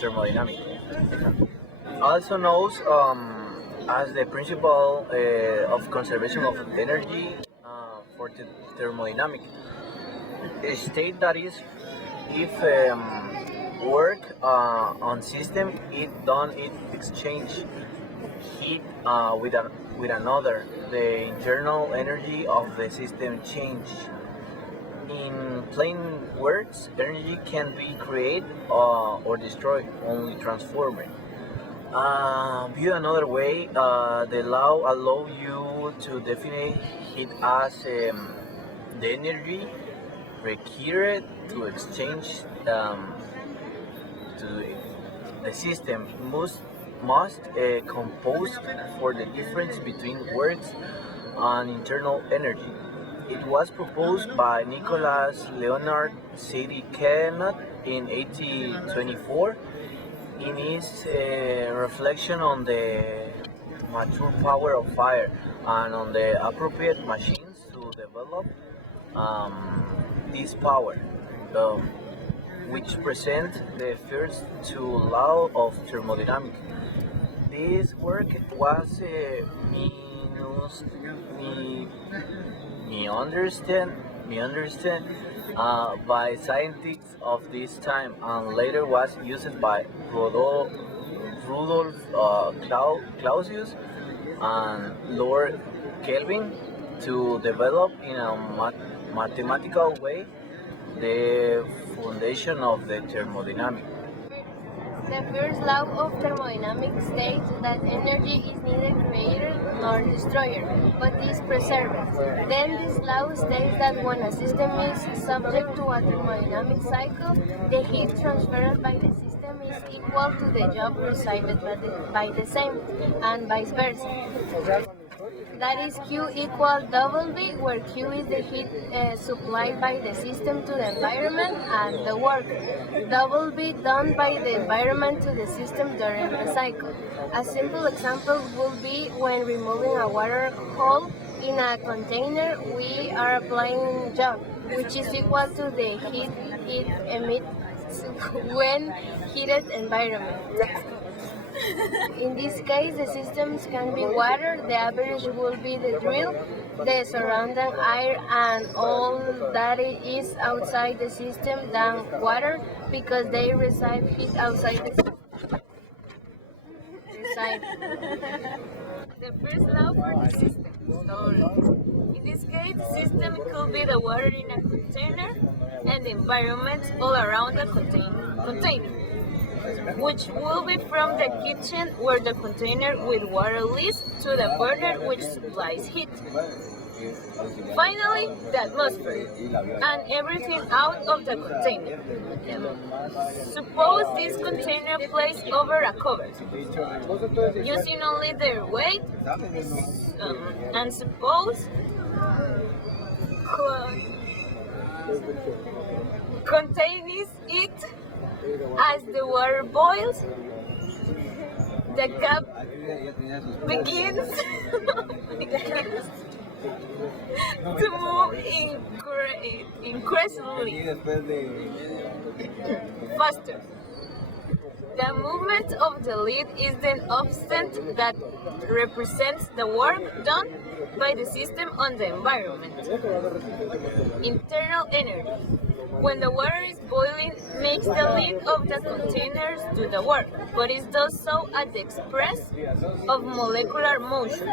thermodynamic, also known as the principle of conservation of energy for the thermodynamic. A state that is if work on system it done it exchange heat with another, the internal energy of the system change. In plain words, energy can be created or destroyed, only transformed. View another way, the law allow you to define it as the energy required to exchange to the system must compose for the difference between works and internal energy. It was proposed by Nicholas Leonard Sadie Carnot in 1824 in his reflection on the mature power of fire and on the appropriate machines to develop this power, which present the first two law of thermodynamics. This work was me understand by scientists of this time and later was used by Rudolf Clausius and Lord Kelvin to develop in a mathematical way the foundation of the thermodynamic. The first law of thermodynamics states that energy is neither creator nor destroyer, but is preserved. Then this law states that when a system is subject to a thermodynamic cycle, the heat transferred by the system is equal to the job received by the same, and vice versa. That is Q equal W, where Q is the heat supplied by the system to the environment and the work W done by the environment to the system during the cycle. A simple example would be when removing a water hole in a container, we are applying job, which is equal to the heat it emits when heated environment. In this case, the systems can be water, the average will be the drill, the surrounding air, and all that is outside the system than water because they receive heat outside the system. The first law for the system. So, in this case, the system could be the water in a container and the environment all around the container, which will be from the kitchen where the container with water leads to the burner which supplies heat. Finally, the atmosphere and everything out of the container. Suppose this container placed over a cover, using only their weight, and suppose contains it as the water boils, the cap begins to move increasingly faster. The movement of the lid is the offset that represents the work done by the system on the environment. Internal energy. When the water is boiling, makes the lid of the containers do the work, but it does so at the express of molecular motion,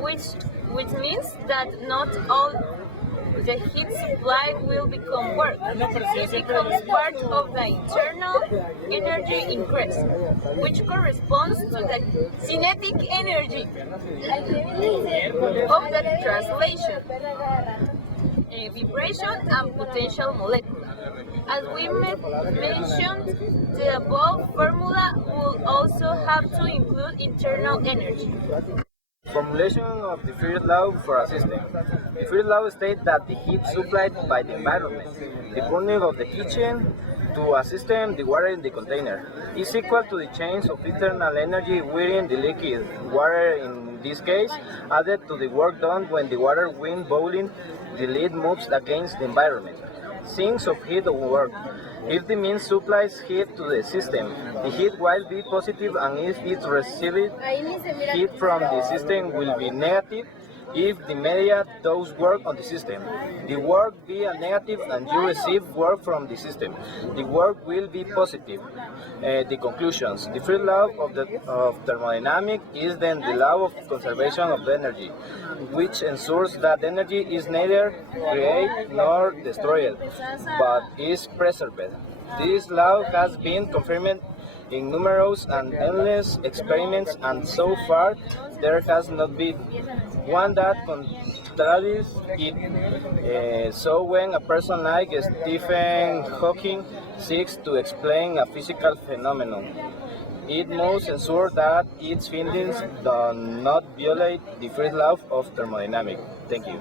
which means that not all the heat supply will become work. It becomes part of the internal energy increase, which corresponds to the kinetic energy of the translation, vibration, and potential molecule. As we mentioned, the above formula will also have to include internal energy. Formulation of the first law for a system. The first law states that the heat supplied by the environment, the burning of the kitchen, to a system, the water in the container, is equal to the change of internal energy within the liquid water in this case, added to the work done when the water when boiling, the lid moves against the environment. Sinks of heat or work. If the means supplies heat to the system, the heat will be positive, and if it receives heat from the system will be negative. If the media does work on the system, the work be a negative and you receive work from the system, the work will be positive. The conclusions. The first law of thermodynamics is then the law of conservation of energy, which ensures that energy is neither created nor destroyed, but is preserved. This law has been confirmed in numerous and endless experiments, and so far there has not been one that contradicts it. So when a person like Stephen Hawking seeks to explain a physical phenomenon, it must ensure that its findings do not violate the first law of thermodynamics. Thank you.